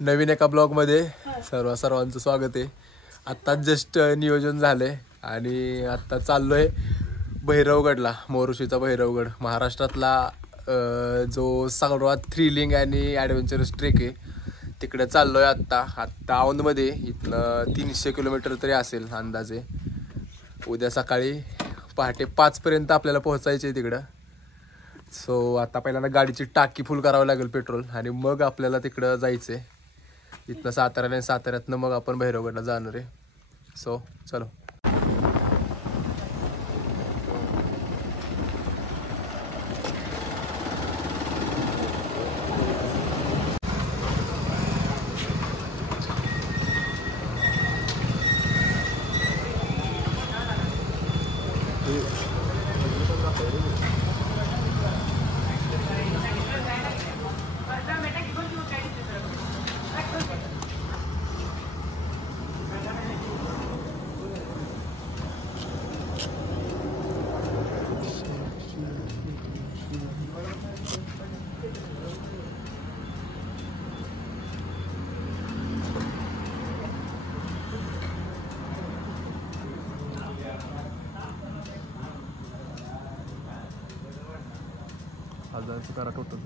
नवीन एका ब्लॉगमध्ये सर्वांचं स्वागत आहे। आत्ताच जस्ट नियोजन झाले आणि आत्ता चाललोय भैरवगडला। मोरुशीचा भैरवगड महाराष्ट्रातला जो सर्वात थ्रिलिंग आणि ॲडव्हेंचरस ट्रेक आहे तिकडे चाललोय। आत्ता औंधमध्ये इथनं 300 किलोमीटर तरी असेल अंदाजे। उद्या सकाळी पहाटे 5 पर्यंत आपल्याला पोहोचायचे आहे तिकडं। सो आता पहिल्यांदा गाडीची टाकी फुल करावं लागेल पेट्रोल आणि मग आपल्याला तिकडं जायचं आहे। इथनं साताऱ्याला आणि साताऱ्यातनं मग आपण भैरवगडला जाणार आहे। सो चलो। हजारचं करा टोटल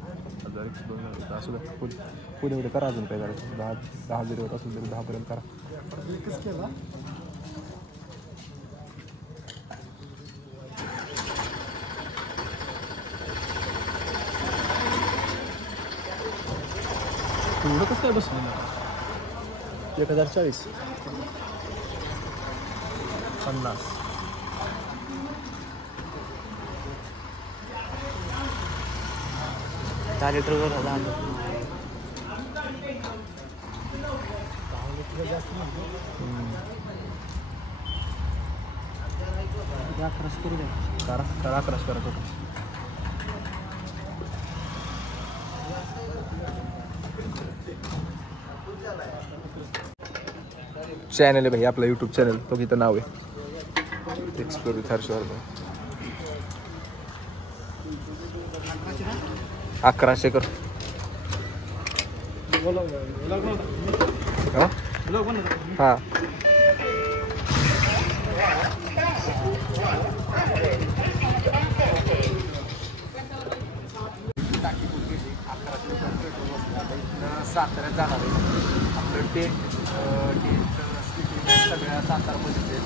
1000 असू द्या। पुढे एवढे करा, अजून काय करायचं 10 जरी होत असेल तरी 10 पर्यंत करा। एवढं कसं काय बसलं 1040 50 10 लिटर वर 10 लिटर जास्त क्रश करू द्या। करा क्रश करा टोटल। चॅनल आहे भाई आपला यूट्यूब चॅनल, तो इथं नाव आहे एक्सप्लोर विथ हर्षवर्धन। 1100 कर। हाँ साताऱ्यात जाणार आहे आपलं टेंट सगळ्या सातारामध्येच आहे।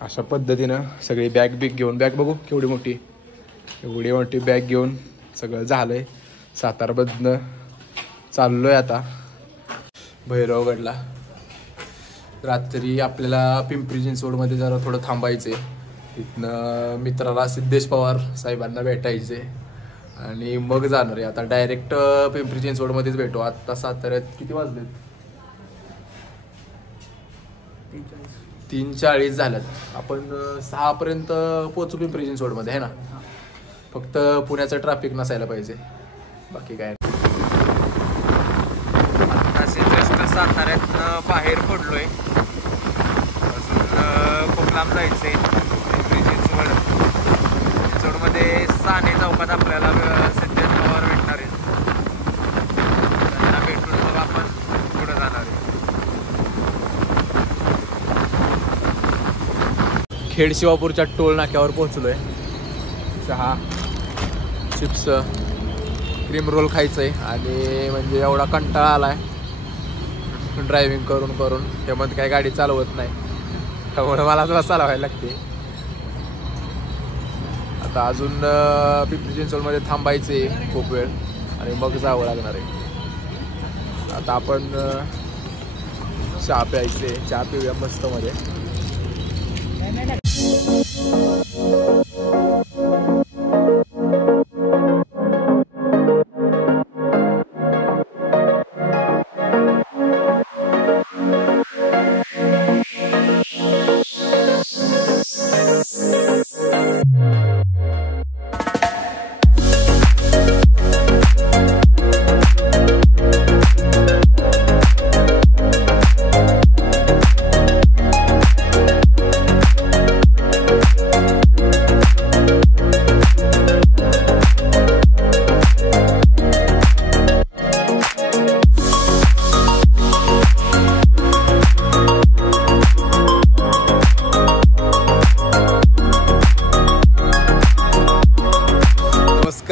अशा पद्धतीनं सगळी बॅग घेऊन, बॅग बघू केवढी मोठी, एवढी मोठी बॅग घेऊन सगळं झालंय। सातारामधनं चाललोय आता भैरवगडला। रात्री आपल्याला पिंपरी चिंचवडमध्ये जरा थोडं थांबायचे, तिथनं मित्राला सिद्धेश पवार साहेबांना भेटायचे आणि मग जाणार आहे। आता डायरेक्ट पिंपरी चिंचवडमध्येच भेटू। आत्ता साताऱ्यात किती वाजलेत 3:40 झाल्यात। आपण 6 पर्यंत पोहोचू पिंपरी चिंचवडमध्ये आहे ना। फक्त पुण्याचं ट्रॅफिक नसायला पाहिजे, बाकी काय नाही। आत्ताशी जस्ट साताऱ्यातनं बाहेर पडलोय, अजून खूप लांब जायचंय पिंपरी चिंचवडमध्ये साने चौकात आपल्याला सिद्धेश पवार भेटणार आहेत। त्यांना भेटून मग आपण पुढे जाणार आहे। खेड शिवापूरच्या टोल नाक्यावर पोहोचलोय। चहा, चिप्स, क्रीम रोल खायचंय आणि म्हणजे एवढा कंटाळा आलाय ड्रायव्हिंग करून त्यामध्ये काय गाडी चालवत नाही, त्यामुळे मला तुला चालवायला लागते। आता अजून पिंपरी चिंचवडमध्ये थांबायचे खूप वेळ आणि मग जावं लागणार आहे। आता आपण चहा प्यायचे, चहा पिऊया मस्त मध्ये।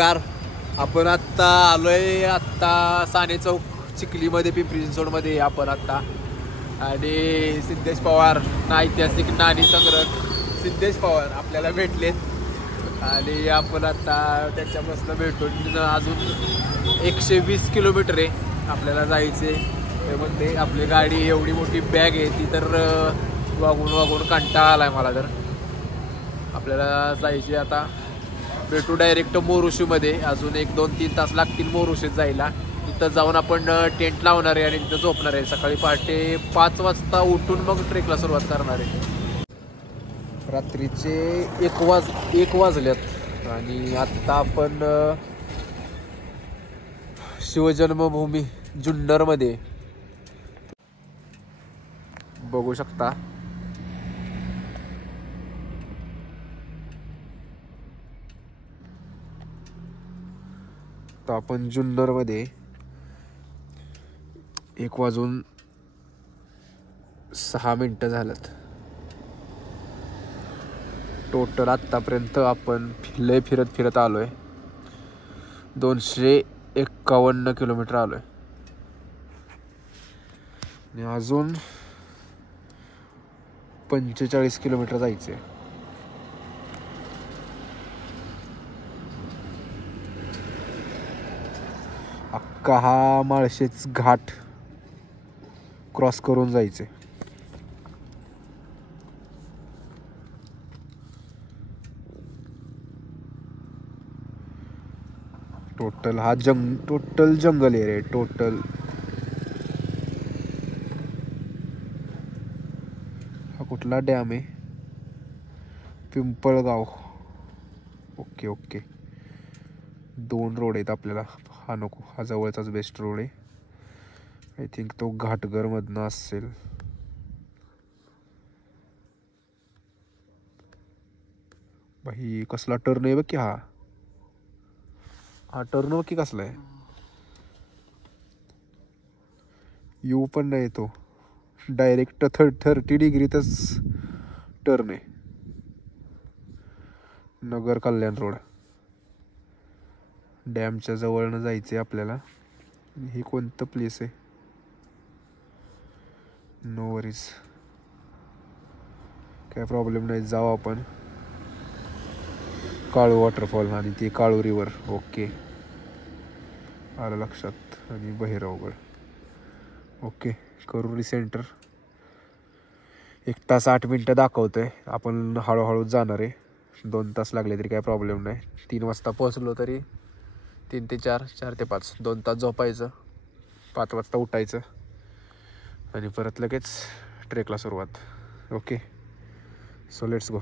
नमस्कार. आपण आत्ता आलोय साने चौक चिखलीमध्ये, पिंपरी चिंचवडमध्ये आपण आत्ता. आणि सिद्धेश पवार ऐतिहासिक नाणी संग्रह सिद्धेश पवार आपल्याला भेटलेत आणि आपण आत्ता त्याच्यापासून भेटून अजून 120 किलोमीटर आहे आपल्याला जायचे. त्यामध्ये आपली गाडी एवढी मोठी बॅग आहे ती तर वागून कंटाळा आलाय मला. तर आपल्याला जायचे आता. भेटू डायरेक्ट मोरुशीमध्ये. अजून 1-2-3 तास लागतील मोरुशीत जायला. तिथं जाऊन आपण टेंट लावणार आहे आणि तिथं झोपणार आहे. सकाळी पहाटे 5 वाजता उठून मग ट्रेकला सुरुवात करणार आहे. रात्रीचे 1 वाजल्यात आणि आत्ता आपण शिवजन्मभूमी जुन्नरमध्ये बघू शकता. तर आपण जुन्नरमध्ये 1:06 झालं. टोटल आत्तापर्यंत आपण फिरत आलोय 251 किलोमीटर आलोय आणि अजून 45 किलोमीटर जायचे. अख्खा हा माळशेज घाट क्रॉस करून जायचे. टोटल हा टोटल जंगल एरिया आहे. टोटल हा कुठला डॅम आहे? पिंपळगाव. ओके 2 रोड आहेत आपल्याला. हा नको, हा जवळचाच बेस्ट रोड आहे. आय थिंक तो घाटघर मधनं असेल. बाई कसला टर्न आहे बघ की. हा टर्न बघ की कसला आहे. यू पण नाही तो, डायरेक्ट 30 डिग्रीतच टर्न आहे. नगर कल्याण रोड. डॅमच्या जवळनं जायचंय आपल्याला. हे कोणतं प्लेस आहे? नो वरीज, काय प्रॉब्लेम नाही, जाऊ आपण. काळू वॉटरफॉल आणि ते काळू रिव्हर. ओके आलं लक्षात. आणि भैरवगड. ओके करू रिसेंटर. 1 तास 8 मिनटं दाखवतोय. आपण हळूहळू जाणार आहे. 2 तास लागले तरी काय प्रॉब्लेम नाही. 3 वाजता पोहोचलो तरी 3 ते 4, 4 ते 5, 2 तास झोपायचं. 5 वाजता उठायचं आणि परत लगेच ट्रेकला सुरुवात. Okay so let's go.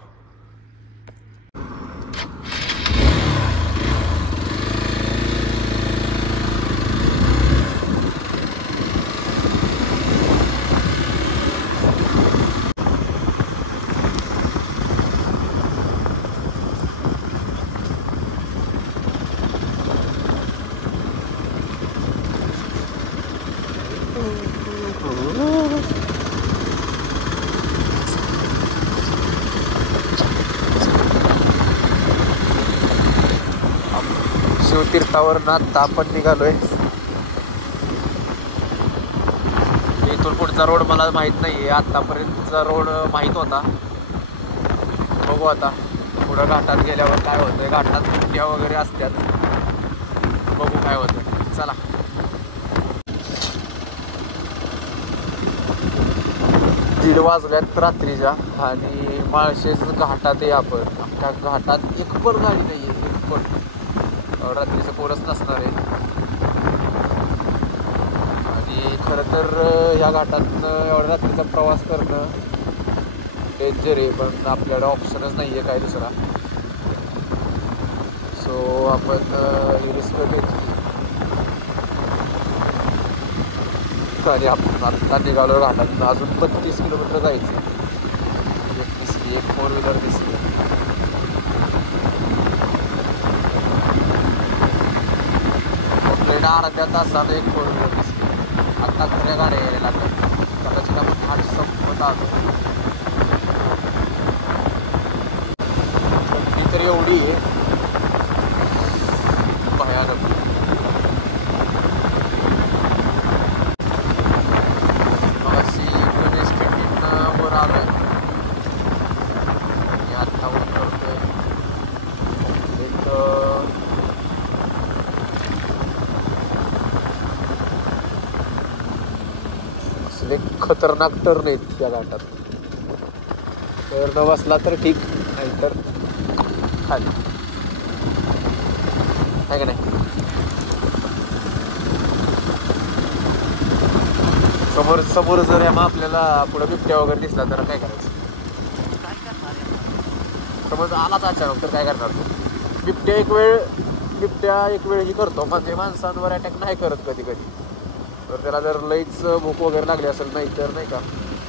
शिवतीर्थावरनं आत्ता आपण निघालोय. इथून पुढचा रोड मला माहीत नाही आहे. आत्तापर्यंतचा रोड माहीत होता. बघू आता पुढं घाटात गेल्यावर काय होतंय. घाटात गुंट्या वगैरे असतात. बघू काय होतं. चला. दीड वाजल्यात रात्रीच्या आणि माळशेज घाटात आहे आपण. त्या घाटात एक पण गाडी नाही आहे. एक पण. रात्रीचं कोणच नसणार आहे. आणि खरं तर ह्या घाटातनं एवढ्या रात्रीचा प्रवास करणं डेंजर आहे. पण आपल्याला ऑप्शनच नाही आहे काय दुसरा. सो आपण रिस्क घेतली आणि आपण आत्ता निघालो घाटातनं. अजून 32 किलोमीटर जायचं. दिसली एक 4 व्हीलर दिसली. अर्ध्या तासानं एक 4 व्हीलर दिसली. आत्ता खऱ्या गाड्या यायला लागल्या. कदाचित आपण घाट संपत आलो. थंडी तर एवढी आहे लय खतरनाक टर्न आहेत त्या घाटात. टर्न बसला तर ठीक, नाहीतर खाली आहे का नाही. समोर जर मग आपल्याला पुढे बिबट्या वगैरे दिसला तर काय करायचं. समज आलाच अचानक तर काय करणार तू. बिबट्या एक वेळ ही करतो, म्हणजे माणसांवर अटॅक नाही करत कधी कधी. तर त्याला जर लईच भूक वगैरे लागली असेल, नाही तर नाही का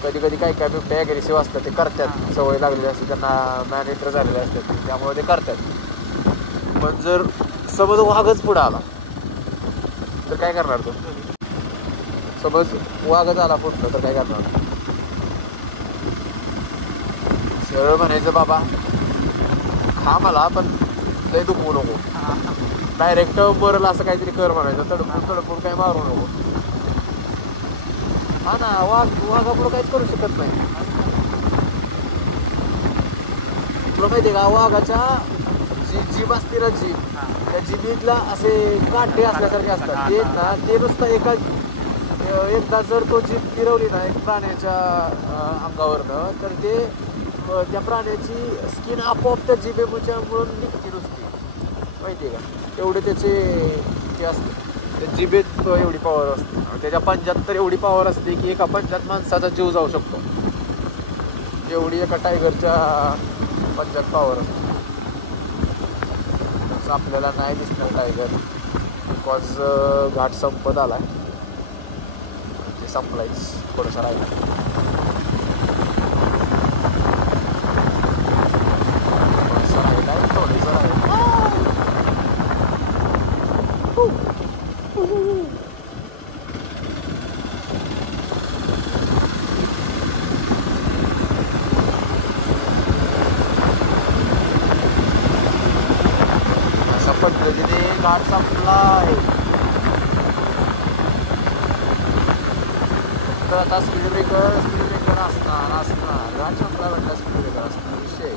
कधी कधी काय बिबट्या ॲग्रेसिव्ह असतात, ते करतात. सवय लागलेली असते त्यांना, मॅनेटर झालेले असतात, त्यामुळे ते करतात. पण जर समज वाघच पुढं आला तर काय करणार तू. समज वाघच आला पुढलं तर काय करणार. सरळ म्हणायचं बाबा खा मला, पण लय दुखवू नको. डायरेक्ट मरल असं काहीतरी कर म्हणायचं. तडपून काही मारू नको. हा ना, वाघापुढं काहीच करू शकत नाही. तुला माहिती आहे का, वाघाच्या जीभ असते ना, जीभ, त्या जिभीतला असे काटे असल्यासारखे असतात ते ना. ते नुसतं एकदा जर तो जीभ फिरवली ना एक प्राण्याच्या अंगावरनं, तर ते त्या प्राण्याची स्किन आपोआप त्या जिभेमुळे निघते नुसती. माहिती आहे का, एवढे त्याचे हे असते. त्या जिभेत एवढी पॉवर असते. त्याच्या पंजात तर एवढी पॉवर असते की एका पंजात माणसाचा जीव जाऊ शकतो. एवढी एका टायगरच्या पंजात पॉवर असते. तसं आपल्याला नाही दिसणार टायगर, बिकॉज घाट संपत आलाय. ते संपलायच, थोडंसं राहिलं. पद्धतीने घाट संपला आहे. तर आता स्पीड ब्रेकर असणार. घाट संपला म्हटलं स्पीड ब्रेकर असणार. विषय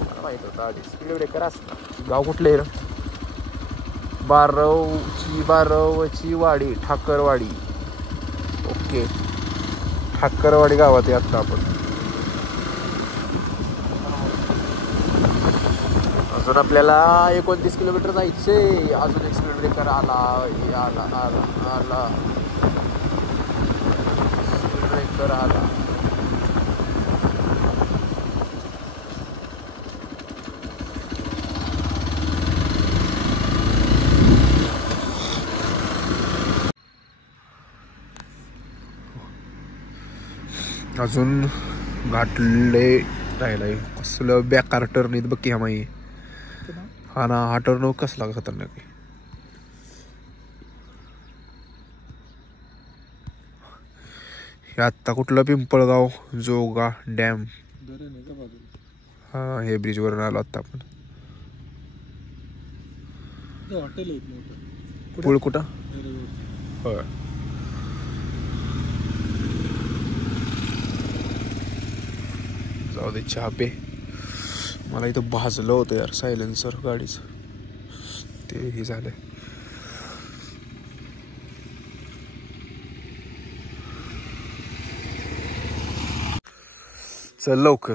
मला माहित होता आधी, स्पीड ब्रेकर असणार. गाव कुठले आहे? बारवची वाडी, ठाकरवाडी. ओके, ठाकरवाडी गावात आहे आत्ता आपण. अजून आपल्याला 29 किलोमीटर जायचे. अजून एक स्पीड ब्रेकर आला. स्पीड ब्रेकर आला. अजून घाटले राहिलाय. कसलं बेकार टर्न येत बघ की. माही हा ना, हा टर्न कसला खतरनाक आहे. हे आत्ता कुठलं पिंपळगाव जोगा डॅम. हा, हे ब्रिजवरून आलो आत्ता आपण. पूल कुठं. होय, जाऊ दे, चहा पे. मला इथं भाजलं होतं यार सायलेन्सर गाडीचं, तेही झालंय. चल लवकर,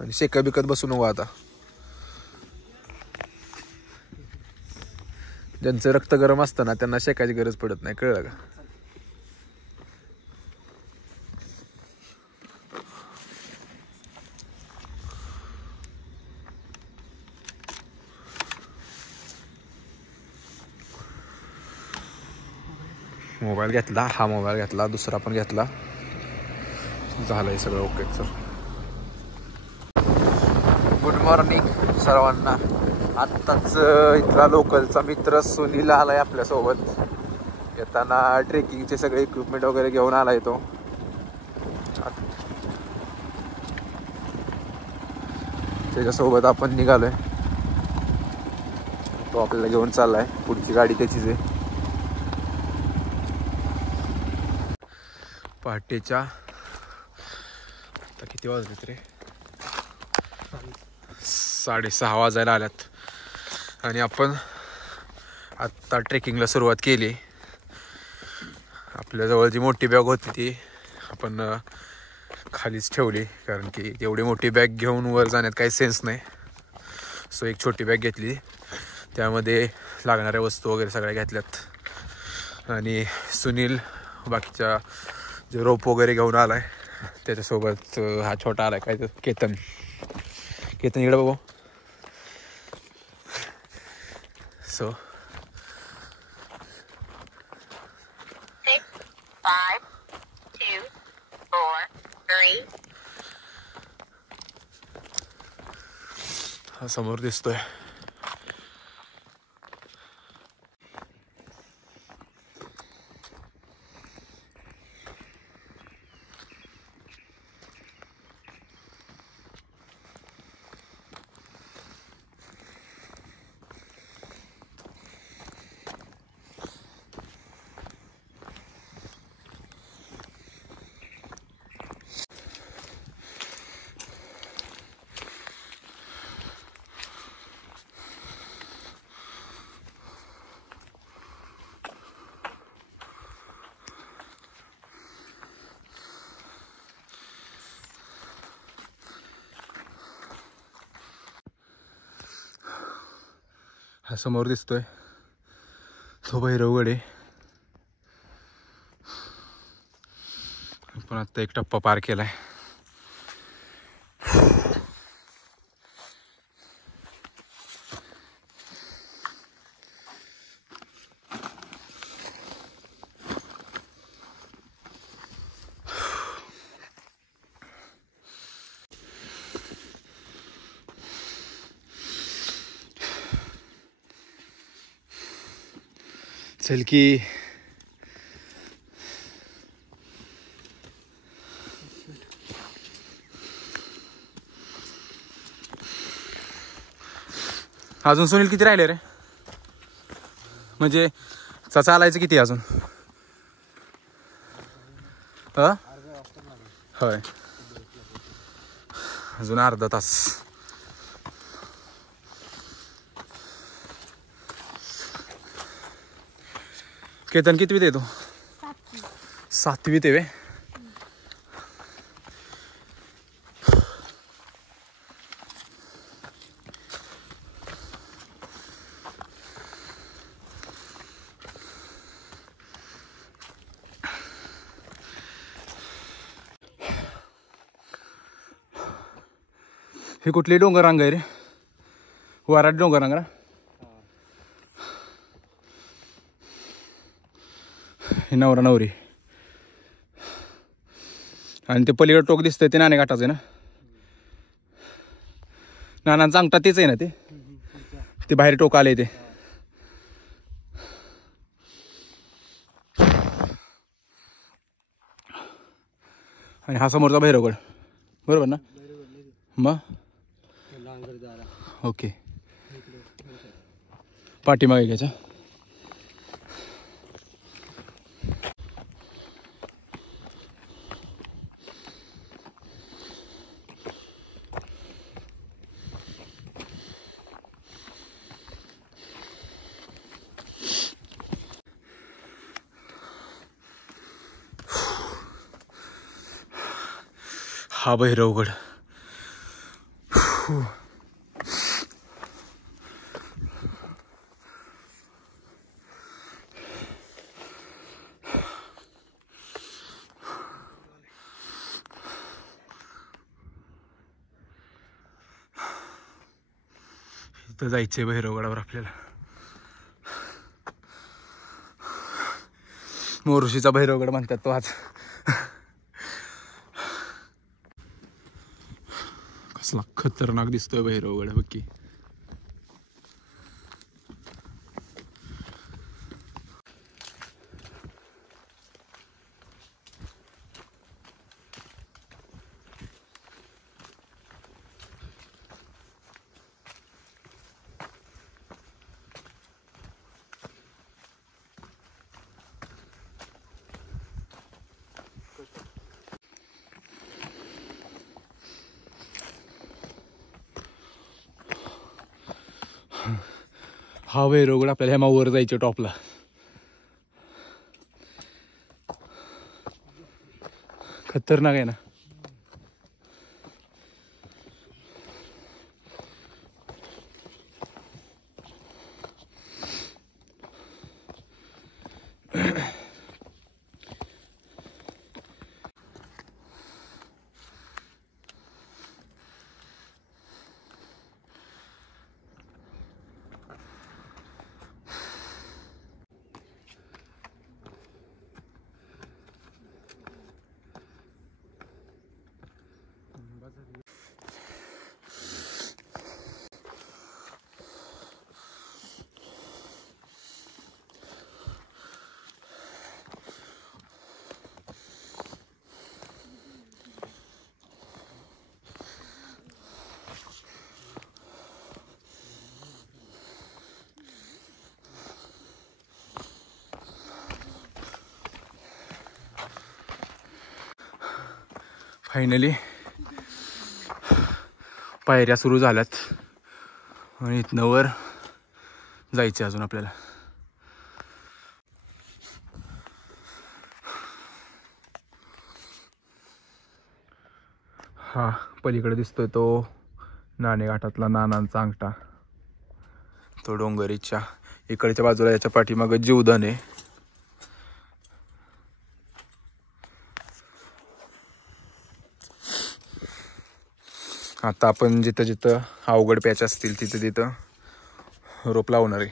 आणि शेका बिकत बसू नको आता. ज्यांचं रक्त गरम असतं ना त्यांना शेकायची गरज पडत नाही, कळलं का. मोबाईल घेतला, हा मोबाईल घेतला, दुसरा पण घेतला, झालंय सगळं ओके. सर, गुड मॉर्निंग सर्वांना. आत्ताच इथला लोकलचा मित्र सुनील आलाय आपल्यासोबत. येताना ट्रेकिंगचे सगळे इक्विपमेंट वगैरे घेऊन आलाय तो. त्याच्यासोबत आपण निघालोय. तो आपल्याला घेऊन चाललाय. पुढची गाडी त्याचीच आहे. पहाटेच्या आता किती वाजलेत रे, 6:30 वाजायला आल्यात. आणि आपण आत्ता ट्रेकिंगला सुरुवात केली. आपल्याजवळ जी मोठी बॅग होती ती आपण खालीच ठेवली, कारण की एवढी मोठी बॅग घेऊन वर जाण्यात काही सेन्स नाही. सो एक छोटी बॅग घेतली, त्यामध्ये लागणाऱ्या वस्तू वगैरे सगळ्या घेतल्यात. आणि सुनील बाकीच्या जे रोप वगैरे घेऊन आला आहे, त्याच्यासोबत हा छोटा आला आहे काय केतन. केतन इकडे बघू. सो 6, 5, 2, 4, 3. हा समोर दिसतोय. हा समोर दिसतोय तो भैरवगड आहे. पण आता एक टप्पा पार केलाय. चल की अजून सुनील किती राहिले रे? म्हणजे चालायचं किती अजून? होय, अजून अर्धा तास. केतन कितवीत आहे तू? 7वीत आहे. ही कुठली डोंगर रांग आहे रे? वाराड डोंगर रांग ना? हे नवरा नवरी. आणि ते पलीकडे टोक दिसतंय ते नाणे घाटाचं आहे ना? नानांचा अंगठा तेच आहे ना? ते बाहेर टोक आले ते. आणि हा समोरचा भैरवगड, बरोबर ना? मग ओके, पाठीमागे घ्यायचा. हा भैरवगड. इथं जायचंय भैरवगडावर आपल्याला. मोरुशीचा भैरवगड म्हणतात तो. आज कसला खतरनाक दिसतोय भैरवगड बघ की. हा भैरवगड आपल्याला ह्या वर जायचे टॉपला. खतरनाक आहे ना. फायनली पायऱ्या सुरू झाल्यात आणि इथनं वर जायचं अजून आपल्याला. हा पलीकडे दिसतोय तो नाणेघाटातला नानांचा अंगठा. तो डोंगरीच्या इकडच्या बाजूला याच्या पाठीमागं जीवदान आहे. आता आपण जिथं जिथं अवघड पॅच असतील तिथं तिथं रोप लावणार आहे.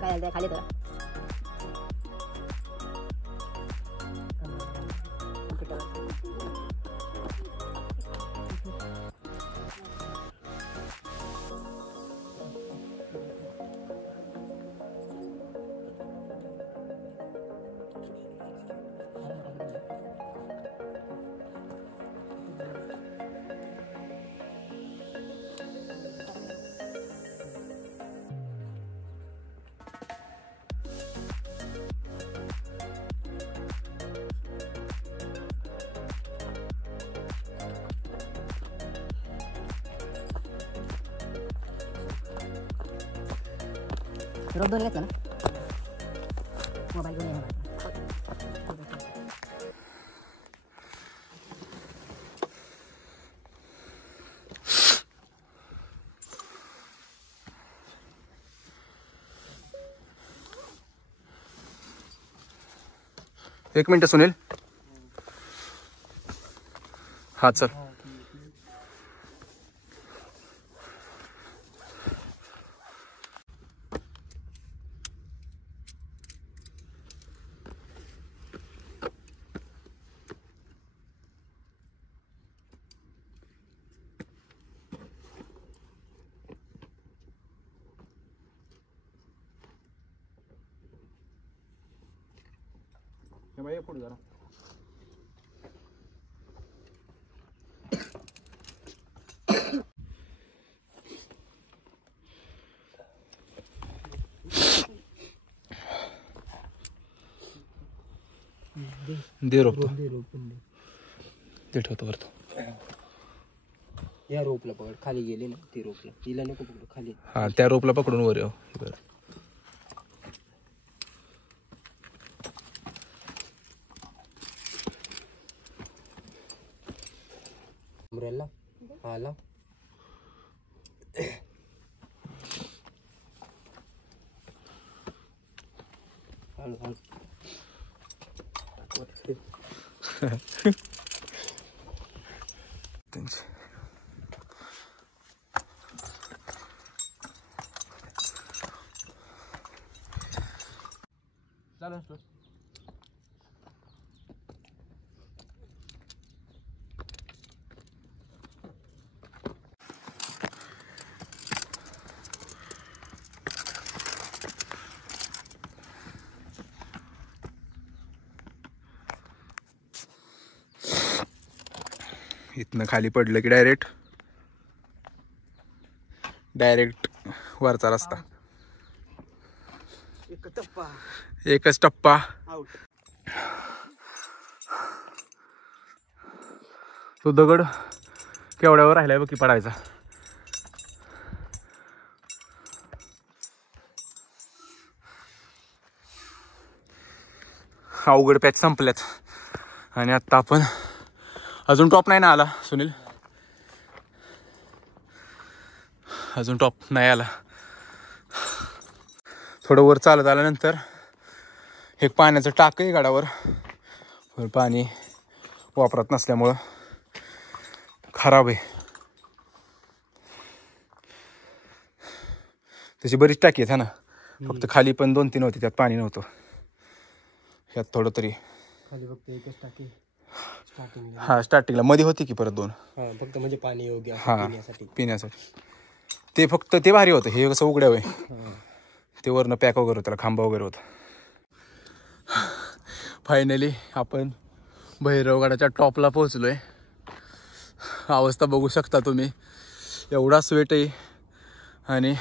काय झालं खाली तुला रोप 2 घेतला ना मोबाईल घेऊन ये. एक मिनिट सुनील. हा चल. पुढे जरा दे रोप ते ठेवतो करतो. या रोपला पकड खाली गेले ना ते रोपला तिला नको पकड खाली. हा त्या रोपला पकडून वर येऊ. उमरेला आला हळू हळू इथनं खाली पडलं की डायरेक्ट वरचा रस्ता. एकच टप्पा. तो दगड केवढ्यावर राहिलाय बघ की पडायचा. अवघड पॅच संपल्यात आणि आता आपण अजून टॉप नाही ना आला सुनील. अजून टॉप नाही आला. थोडं वर चालत आल्यानंतर एक पाण्याचं टाक आहे गडावर. पाणी वापरत नसल्यामुळं खराब आहे. त्याची बरीच टाकी आहेत ना. फक्त खाली पण 2-3 होती त्यात पाणी नव्हतं. ह्यात थोडं तरी खाली फक्त एकच टाकी स्टार्टिंग. हा स्टार्टिंगला मध्ये होती की परत 2. फक्त म्हणजे पाणी योग्य हा पिण्यासाठी ते फक्त ते भारी होतं. हे कसं उघड्या होय ते वरनं पॅक वगैरे होतं खांबा वगैरे होता. फायनली आपण भैरवगडाच्या टॉपला पोहोचलोय. अवस्था बघू शकता तुम्ही. एवढा स्वेट आहे आणि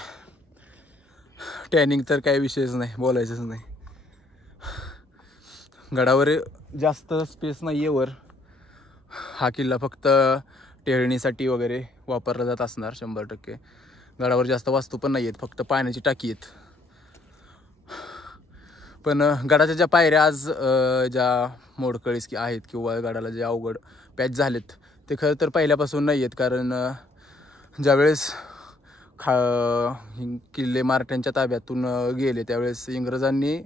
टॅनिंग तर काही विषयच नाही, बोलायचंच नाही. गडावर जास्त स्पेस नाही आहे वर. हा किल्ला फक्त टेहळणीसाठी वगैरे वापरला जात असणार 100%. गडावर जास्त वास्तू पण नाही आहेत, फक्त पाण्याची टाकी आहेत. पण गडाच्या ज्या पायऱ्या आज ज्या मोडकळीस की आहेत किंवा गडाला जे अवघड पॅच झालेत ते खरं तर पहिल्यापासून नाही आहेत. कारण ज्यावेळेस किल्ले मराठ्यांच्या ताब्यातून गेले त्यावेळेस इंग्रजांनी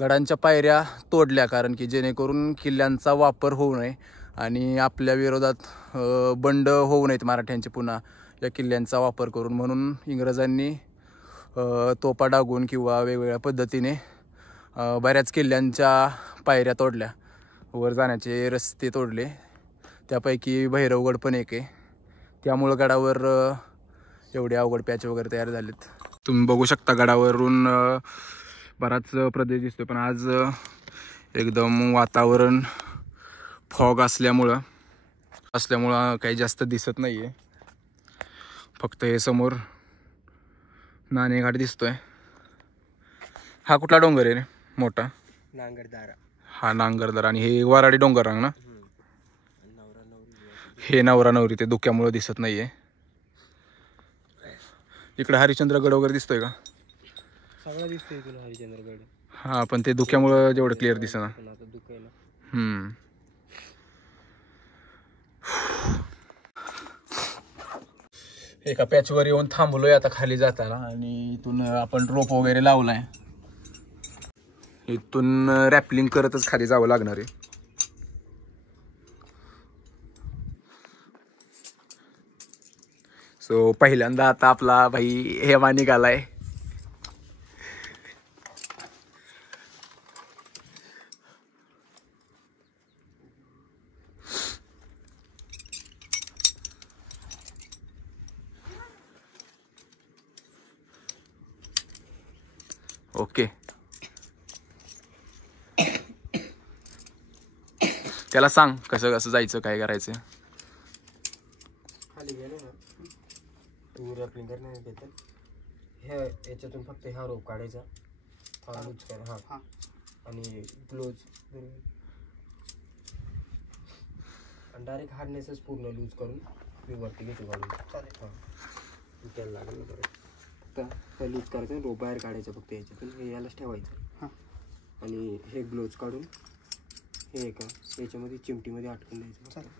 गडांच्या पायऱ्या तोडल्या. कारण की जेणेकरून किल्ल्यांचा वापर होऊ नये आणि आपल्या विरोधात बंड होऊ नयेत मराठ्यांचे पुन्हा या किल्ल्यांचा वापर करून. म्हणून इंग्रजांनी तोफा डागून किंवा वेगवेगळ्या पद्धतीने बऱ्याच किल्ल्यांच्या पायऱ्या तोडल्या, वर जाण्याचे रस्ते तोडले. त्यापैकी भैरवगड पण एक आहे. त्यामुळं गडावर एवढे अवघड पॅच वगैरे तयार झालेत. तुम्ही बघू शकता गडावरून बराच प्रदेश दिसतोय. पण आज एकदम वातावरण फॉग असल्यामुळं काही जास्त दिसत नाही आहे. फक्त हे समोर नाणेघाट दिसतोय. हा कुठला डोंगर आहे रे मोठा? नांगरदारा. हा नांगरदारा. आणि हे वराडी डोंगर रंग ना. हे नवरा नवरी ते धुक्यामुळे दिसत नाहीये. इकडे हरिश्चंद्रगड वगैरे दिसतोय का? सगळं दिसतंय तुला हरिश्चंद्रगड. हा पण ते धुक्यामुळं जेवढं क्लिअर दिसना. पण आता दुःख आहे ना. एका पॅचवर येऊन थांबलोय आता खाली जाताना आणि इथून आपण रोप वगैरे लावलाय. इथून रॅपलिंग करतच खाली जावं लागणार आहे. सो पहिल्यांदा आता आपला भाई हेमा निघालाय. ओके त्याला सांग कसं कसं जायचं काय करायचं. खाली गेलो ना तू रॅपलिंग करणार घेतात ह्या याच्यातून फक्त हा रोप काढायचा. हा लूज करा. हा आणि ग्लोज आणि डायरेक्ट हार्नेसच पूर्ण लूज करून मी वरती घेतो काढून. चालेल. त्याला लागेल ना बरं. फक्त लूज करायचं रोप बाहेर काढायचं फक्त याच्यातून. हे यालाच ठेवायचं. आणि हे ग्लोज काढून हे का याच्यामध्ये चिमटीमध्ये अटकून द्यायचं. चालेल.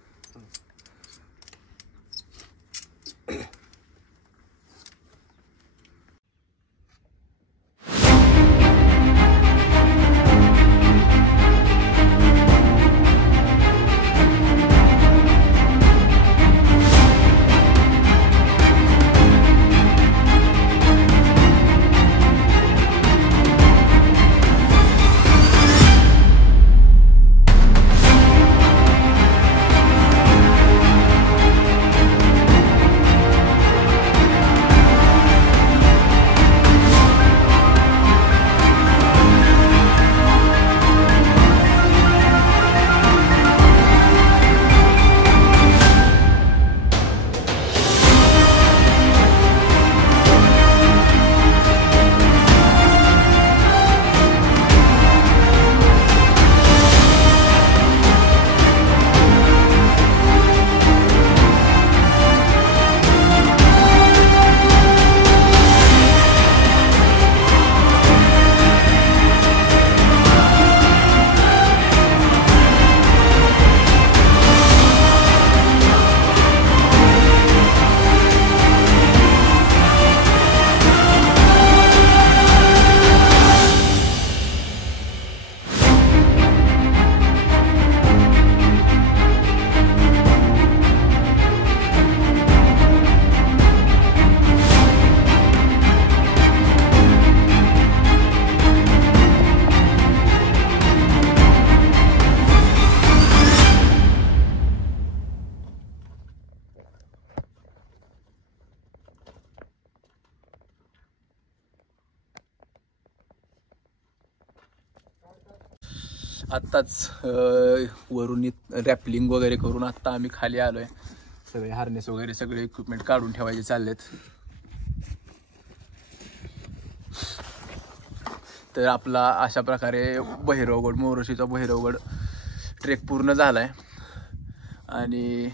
आत्ताच वरून रॅपलिंग वगैरे करून आत्ता आम्ही खाली आलोय. सगळे हार्नेस वगैरे सगळे इक्विपमेंट काढून ठेवायचे चाललेत. तर आपला अशा प्रकारे भैरवगड मोरोशीचा भैरवगड ट्रेक पूर्ण झालाय आणि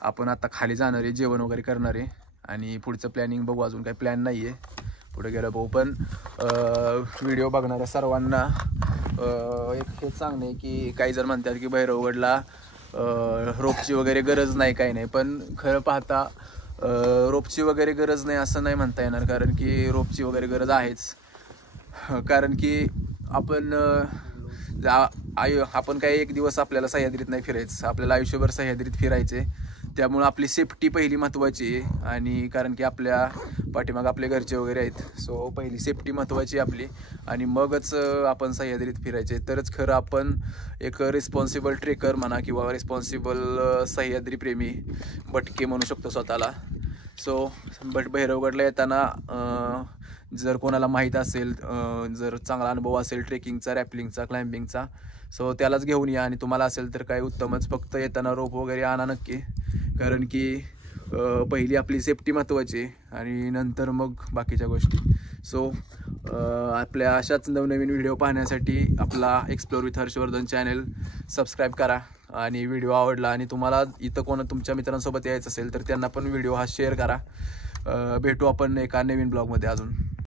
आपण आता खाली जाणार आहे, जेवण वगैरे करणार आहे आणि पुढचं प्लॅनिंग बघू. अजून काही प्लॅन नाही आहे, पुढे गेलं भाऊ. पण व्हिडिओ बघणाऱ्या सर्वांना एक हेच सांगणे की काही जण म्हणतात की भैरवगडला रोपची वगैरे गरज नाही, काही नाही. पण खरं पाहता रोपची वगैरे गरज नाही असं नाही म्हणता येणार, कारण की रोपची वगैरे गरज आहेच. कारण की आपण काही एक दिवस आपल्याला सह्याद्रीत नाही फिरायचं, आपल्याला आयुष्यभर सह्याद्रीत फिरायचे. त्यामुळे आपली सेफ्टी पहिली महत्त्वाची आहे. आणि कारण की आपल्या पाठीमाग आपले घरचे वगैरे आहेत, सो पहिली सेफ्टी महत्त्वाची आहे आपली. आणि मगच आपण सह्याद्रीत फिरायचे, तरच खरं आपण एक रिस्पॉन्सिबल ट्रेकर म्हणा किंवा रिस्पॉन्सिबल सह्याद्री प्रेमी भटके म्हणू शकतो स्वतःला. सो भैरवगडला येताना जर कोणाला माहीत असेल, जर चांगला अनुभव असेल ट्रेकिंगचा, रॅपलिंगचा, क्लाइम्बिंगचा, सो त्यालाच घेऊन या. आणि तुम्हाला असेल तर काय उत्तमच, फक्त येताना रोप वगैरे आणा नक्की, कारण की पहिली आपली सेफ्टी महत्त्वाची आणि नंतर मग बाकीच्या गोष्टी. सो आपल्या अशाच नवनवीन व्हिडिओ पाहण्यासाठी आपला explore with Harshvardhan channel subscribe करा. आणि व्हिडिओ आवडला आणि तुम्हाला इथं तुमच्या मित्रांसोबत यायचं असेल तर त्यांना पण व्हिडिओ हा शेअर करा. भेटू आपण एका नवीन ब्लॉगमध्ये अजून.